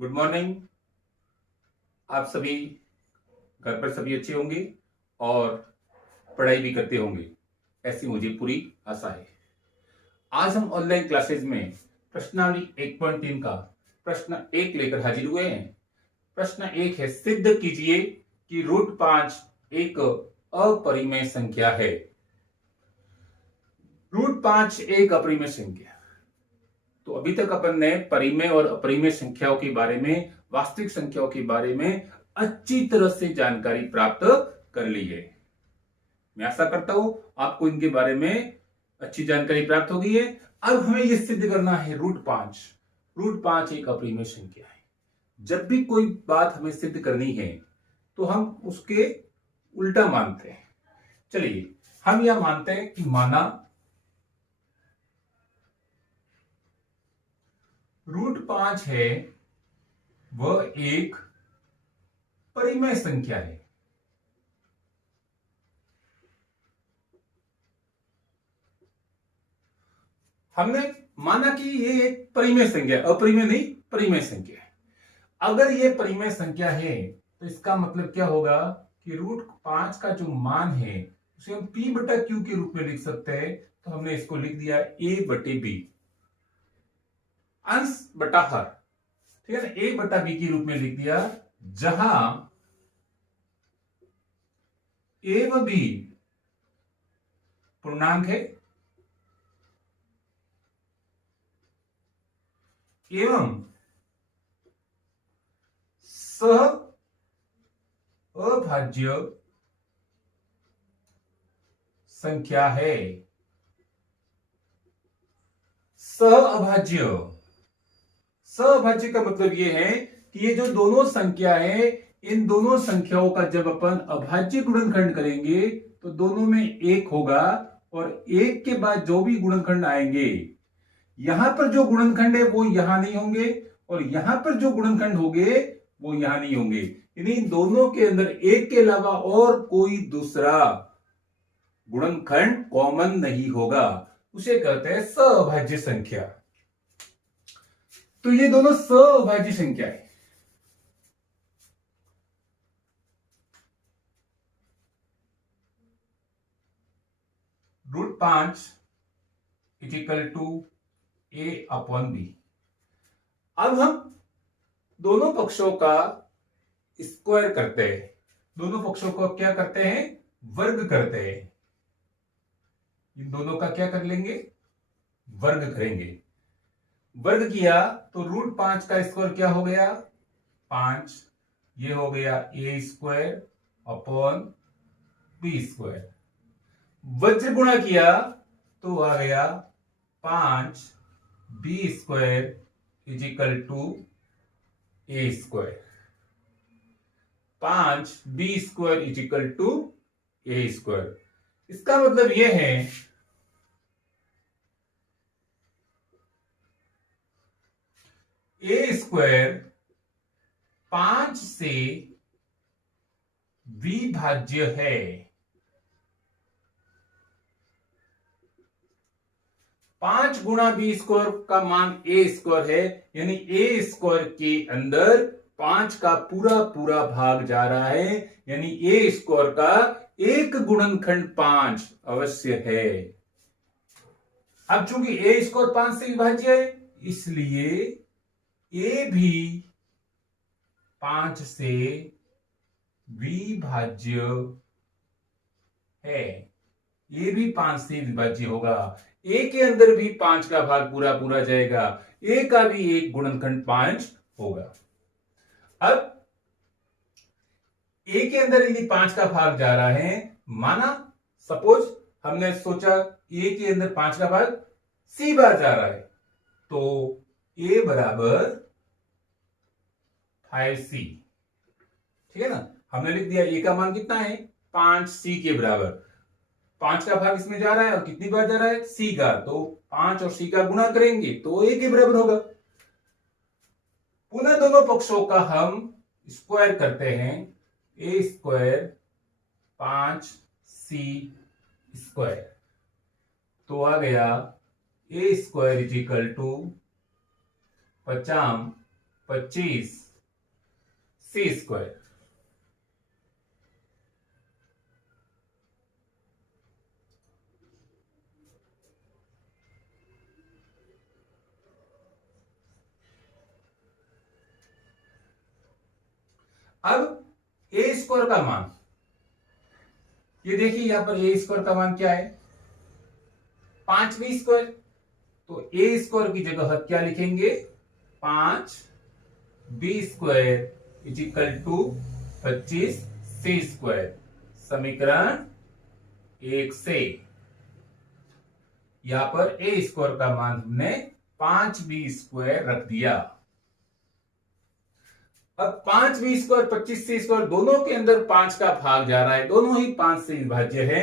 Good morning. आप सभी घर पर सभी अच्छे होंगे और पढ़ाई भी करते होंगे, ऐसी मुझे पूरी आशा है। आज हम ऑनलाइन क्लासेज में प्रश्नावली 1.3 का प्रश्न 1 लेकर हाजिर हुए हैं। प्रश्न 1 है, सिद्ध कीजिए कि √5 एक अपरिमेय संख्या है। √5 एक अपरिमेय संख्या। तो अभी तक अपन ने परिमेय और अपरिमेय संख्याओं के बारे में, वास्तविक संख्याओं के बारे में अच्छी तरह से जानकारी प्राप्त कर ली है। मैं आशा करता हूं आपको इनके बारे में अच्छी जानकारी प्राप्त हो गई है। अब हमें यह सिद्ध करना है √5 एक अपरिमेय संख्या है। जब भी कोई बात हमें सिद्ध करनी है तो हम उसके उल्टा मानते हैं। चलिए, हम यह मानते हैं कि माना √5 है वह एक परिमेय संख्या है। हमने माना कि ये एक परिमेय संख्या है, अपरिमेय नहीं, परिमेय संख्या है। अगर ये परिमेय संख्या है तो इसका मतलब क्या होगा कि √5 का जो मान है उसे हम P/Q के रूप में लिख सकते हैं। तो हमने इसको लिख दिया A/B, अंश बटा हर, ठीक है ना, A/B के रूप में लिख दिया, जहां A व B पूर्णांक है एवं सह अभाज्य संख्या है। सहअभाज्य का मतलब यह है कि ये जो दोनों संख्या है, इन दोनों संख्याओं का जब अपन अभाज्य गुणनखंड करेंगे तो दोनों में एक होगा, और एक के बाद जो भी गुणनखंड आएंगे, यहां पर जो गुणनखंड है वो यहां नहीं होंगे, और यहां पर जो गुणनखंड होंगे वो यहां नहीं होंगे। यानी दोनों के अंदर एक के अलावा और कोई दूसरा गुणनखंड कॉमन नहीं होगा। उसे कहते हैं सहअभाज्य संख्या। तो ये दोनों सहअभाज्य संख्या है। √5 = A/B। अब हम दोनों पक्षों का स्क्वायर करते हैं। दोनों पक्षों को क्या करते हैं? वर्ग करते हैं। इन दोनों का क्या कर लेंगे? वर्ग करेंगे। वर्ग किया तो √5 का स्क्वायर क्या हो गया? 5। ये हो गया A² / B²। वज्र गुणा किया तो आ गया 5B² = A²। 5B² = A²। इसका मतलब यह है A² 5 से विभाज्य है। 5 गुणा B² का मान A² है, यानी A² के अंदर 5 का पूरा पूरा भाग जा रहा है, यानी A² का एक गुणनखंड 5 अवश्य है। अब चूंकि A² 5 से विभाज्य है, इसलिए A भी 5 से विभाज्य है। ये भी 5 से विभाज्य होगा। ए के अंदर भी 5 का भाग पूरा पूरा जाएगा। ए का भी एक गुणनखंड 5 होगा। अब ए के अंदर यदि 5 का भाग जा रहा है, माना सपोज हमने सोचा ए के अंदर 5 का भाग C बार जा रहा है, तो A = 5C, ठीक है ना। हमने लिख दिया ए का मान कितना है? 5C के बराबर। 5 का भाग इसमें जा रहा है और कितनी बार जा रहा है? C का। तो 5 और C का गुणा करेंगे तो A के बराबर होगा। पुनः दोनों पक्षों का हम स्क्वायर करते हैं। A² 5C²। तो आ गया A² = 50 25 सी स्क्वायर। अब ए स्क्वायर का मान, ये देखिए यहां पर ए स्क्वायर का मान क्या है, 5b स्क्वायर। तो ए स्क्वायर की जगह क्या लिखेंगे, 5b square is equal to 25 c square. समीकरण 1 से यहां पर ए स्क्वायर का मान हमने 5b स्क्वायर रख दिया। अब 5b स्क्वायर 25c स्क्वायर दोनों के अंदर 5 का भाग जा रहा है, दोनों ही 5 से विभाज्य है,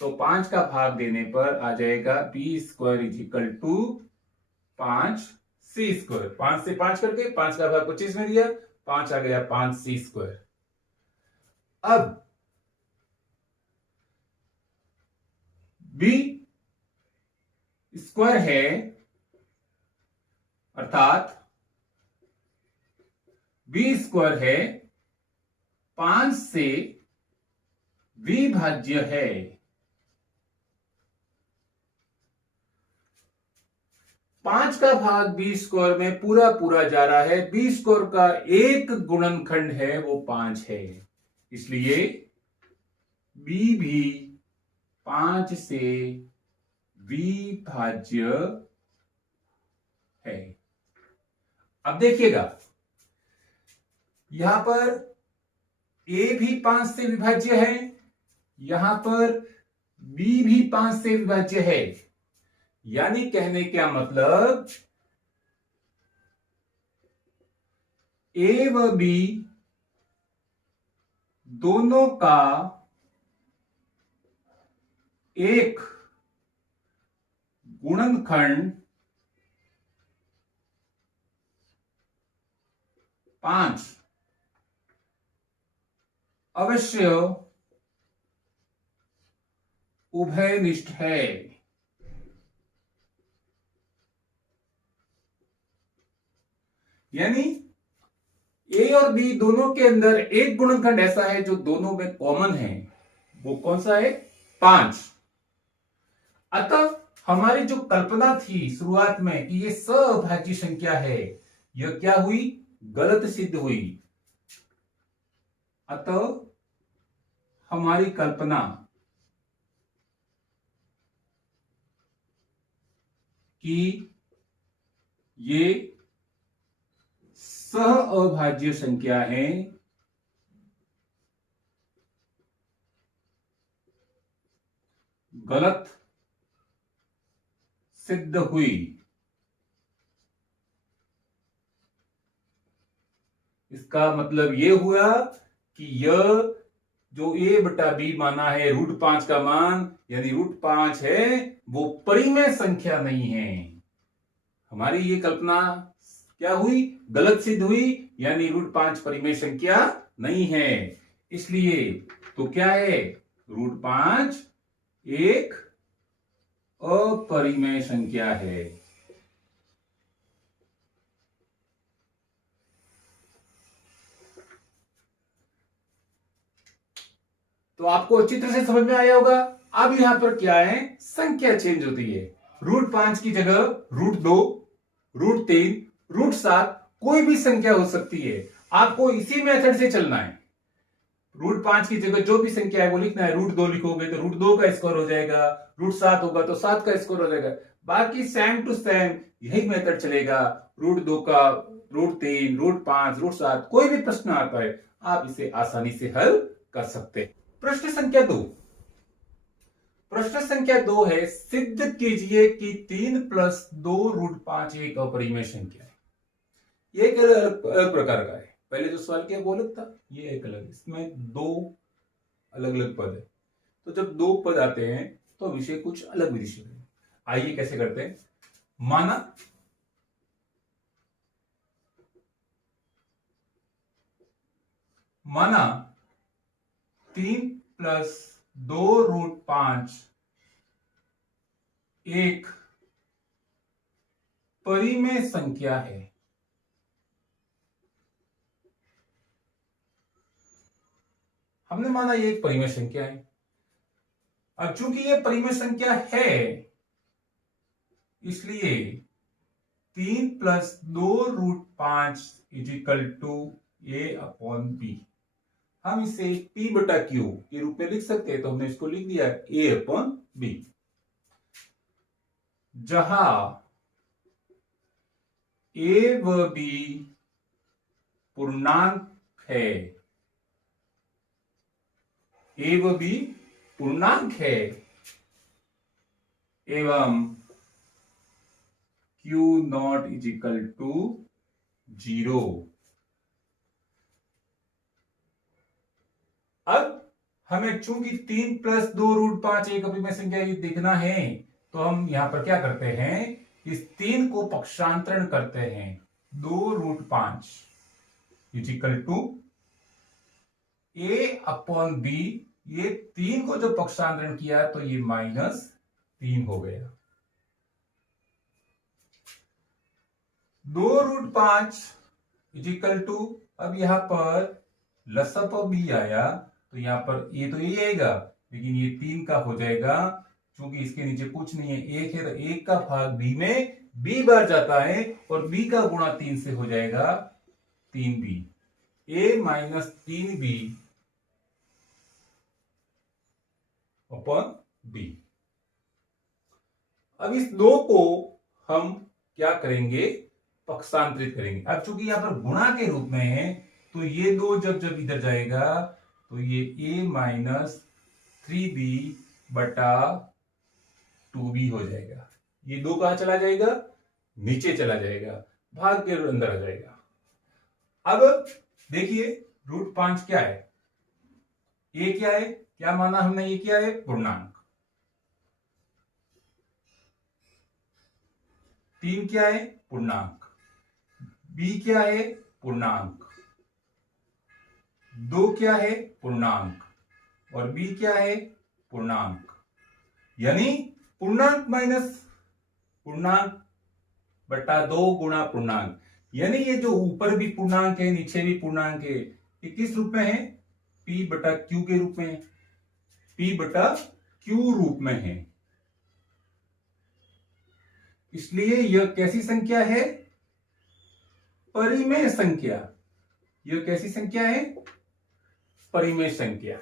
तो 5 का भाग देने पर आ जाएगा b square is equal to 5c square. 5 से 5 करके 5 का भाग 25 में दिया, 5 आ गया 5c स्क्वायर। अब b स्क्वायर है, अर्थात b स्क्वायर है 5 से विभाज्य है। पांच का भाग बी स्क्वायर में पूरा पूरा जा रहा है, बी स्क्वायर का एक गुणनखंड है वो 5 है, इसलिए बी भी 5 से विभाज्य है। अब देखिएगा यहां पर ए भी 5 से विभाज्य है, यहां पर बी भी 5 से विभाज्य है, यानी कहने क्या मतलब ए व बी दोनों का एक गुणनखंड 5 अवश्य उभयनिष्ठ है। यानी ए और बी दोनों के अंदर एक गुणनखंड ऐसा है जो दोनों में कॉमन है, वो कौन सा है, 5। अतः हमारी जो कल्पना थी शुरुआत में कि ये सभाज्य संख्या है, यह क्या हुई, गलत सिद्ध हुई। अतः हमारी कल्पना कि ये सह अभाज्य संख्या है गलत सिद्ध हुई। इसका मतलब यह हुआ कि यह जो a बटा b माना है √5 का मान, यानी √5 है, वो परिमेय संख्या नहीं है। हमारी ये कल्पना क्या हुई, गलत सिद्ध हुई, यानी √5 परिमेय संख्या नहीं है। इसलिए तो क्या है, √5 एक अपरिमेय संख्या है। तो आपको अच्छी तरह से समझ में आया होगा। अब यहां पर क्या है, संख्या चेंज होती है, √5 की जगह √2, √3, √7 कोई भी संख्या हो सकती है। आपको इसी मेथड से चलना है। √5 की जगह जो भी संख्या है वो लिखना है, √2 लिखोगे तो √2 का स्क्वायर हो जाएगा, √7 होगा तो 7 का स्क्वायर हो जाएगा। बाकी सेम टू सेम यही मेथड चलेगा, √2 का, √3, √5, √7 कोई भी प्रश्न आता है आप इसे आसानी से हल कर सकते हैं। प्रश्न संख्या 2, प्रश्न संख्या 2 है, सिद्ध कीजिए कि 3 + 2 √5 एक अपरिमेय संख्या है। ये एक अलग प्रकार का है, पहले जो सवाल किया वो अलग था, ये एक अलग, इसमें 2 अलग अलग पद है। तो जब 2 पद आते हैं तो विषय कुछ अलग विधि से, आइए कैसे करते हैं। माना 3 + 2 √5 एक परिमेय संख्या है। हमने माना ये एक परिमेय संख्या है। अब चूंकि ये परिमेय संख्या है, इसलिए 3+2√5 = A/B। हम इसे P/Q के रूप में लिख सकते हैं, तो हमने इसको लिख दिया A/B। जहां A व B पूर्णांक है, A व B पूर्णांक है एवं Q0 = 0। अब हमें चूंकि 3+2√5 एक अपरिमेय संख्या ये देखना है, तो हम यहां पर क्या करते हैं, इस 3 को पक्षांतरण करते हैं। 2√5 = A/B। ये 3 को जब पक्षांतरण किया तो ये -3 हो गया। 2√5 = अब यहां पर लसअप B आया, तो यहां पर ये तो ये आएगा, लेकिन ये 3 का हो जाएगा। क्योंकि इसके नीचे कुछ नहीं है, 1 है, तो 1 का भाग B में B बार जाता है और B का गुणा 3 से हो जाएगा 3B। A - 3B / B। अब इस 2 को हम क्या करेंगे, पक्षांतरित करेंगे। अब चूंकि यहां पर गुणा के रूप में है, तो ये 2 जब जब इधर जाएगा तो ये A - 3B/2B हो जाएगा। ये 2 कहां चला जाएगा, नीचे चला जाएगा, भाग के अंदर आ जाएगा। अब देखिए √5 क्या है, ये क्या है, क्या माना हमने, ये क्या है, पूर्णांक। 3 क्या है, पूर्णांक। B क्या है, पूर्णांक। 2 क्या है, पूर्णांक। और B क्या है, पूर्णांक। यानी पूर्णांक माइनस पूर्णांक बटा 2 गुणा पूर्णांक। यानी ये जो ऊपर भी पूर्णांक है, नीचे भी पूर्णांक है, ये किस रूप में है, P/Q के रूप में है, P/Q रूप में है। इसलिए यह कैसी संख्या है, परिमेय संख्या। यह कैसी संख्या है, परिमेय संख्या।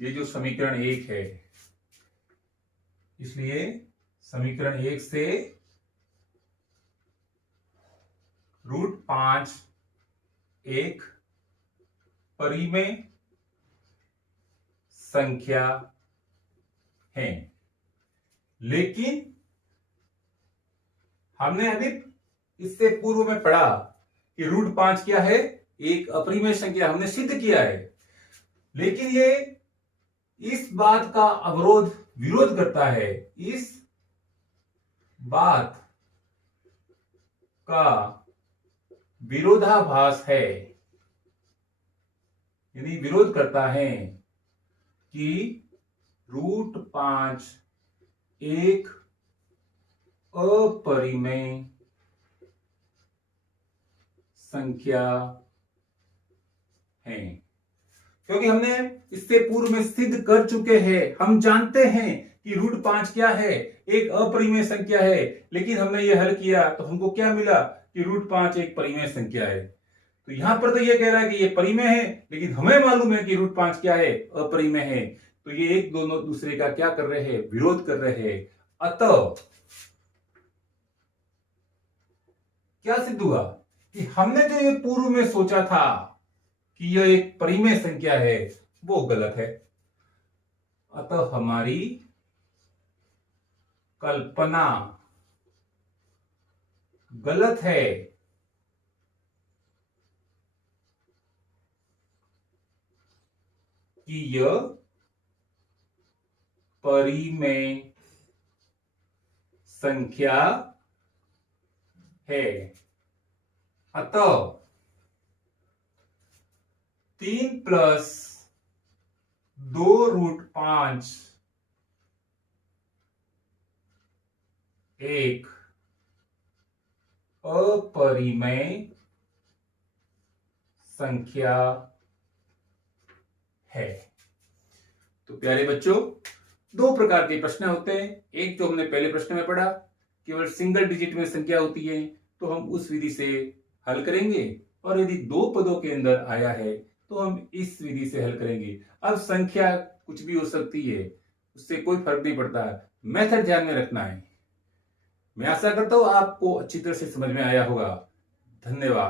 ये जो समीकरण 1 है, इसलिए समीकरण 1 से √5 एक परिमेय संख्या है। लेकिन हमने अभी इससे पूर्व में पढ़ा कि √5 क्या है, एक अपरिमेय संख्या, हमने सिद्ध किया है। लेकिन ये इस बात का विरोध करता है, इस बात का विरोधाभास है, यानी विरोध करता है कि √5 एक अपरिमेय संख्या है। क्योंकि हमने इससे पूर्व में सिद्ध कर चुके हैं, हम जानते हैं कि √5 क्या है, एक अपरिमेय संख्या है। लेकिन हमने ये हल किया तो हमको क्या मिला कि √5 एक परिमेय संख्या है। तो यहां पर तो ये कह रहा है कि ये परिमेय है, लेकिन हमें मालूम है कि √5 क्या है, अपरिमेय है। तो ये एक दोनों दूसरे का क्या कर रहे हैं, विरोध कर रहे हैं। अतः क्या सिद्ध हुआ कि हमने जो ये पूर्व में सोचा था कि यह एक परिमेय संख्या है, वो गलत है। अतः हमारी कल्पना गलत है। कि यह परिमेय संख्या है। अतः 3+2√5 एक अपरिमेय संख्या है। तो प्यारे बच्चों, दो प्रकार के प्रश्न होते हैं। एक तो हमने पहले प्रश्न में पढ़ा, केवल सिंगल डिजिट में संख्या होती है तो हम उस विधि से हल करेंगे, और यदि दो पदों के अंदर आया है तो हम इस विधि से हल करेंगे। अब संख्या कुछ भी हो सकती है, उससे कोई फर्क नहीं पड़ता, मेथड ध्यान में रखना है। मैं आशा करता हूं आपको अच्छी तरह से समझ में आया होगा। धन्यवाद।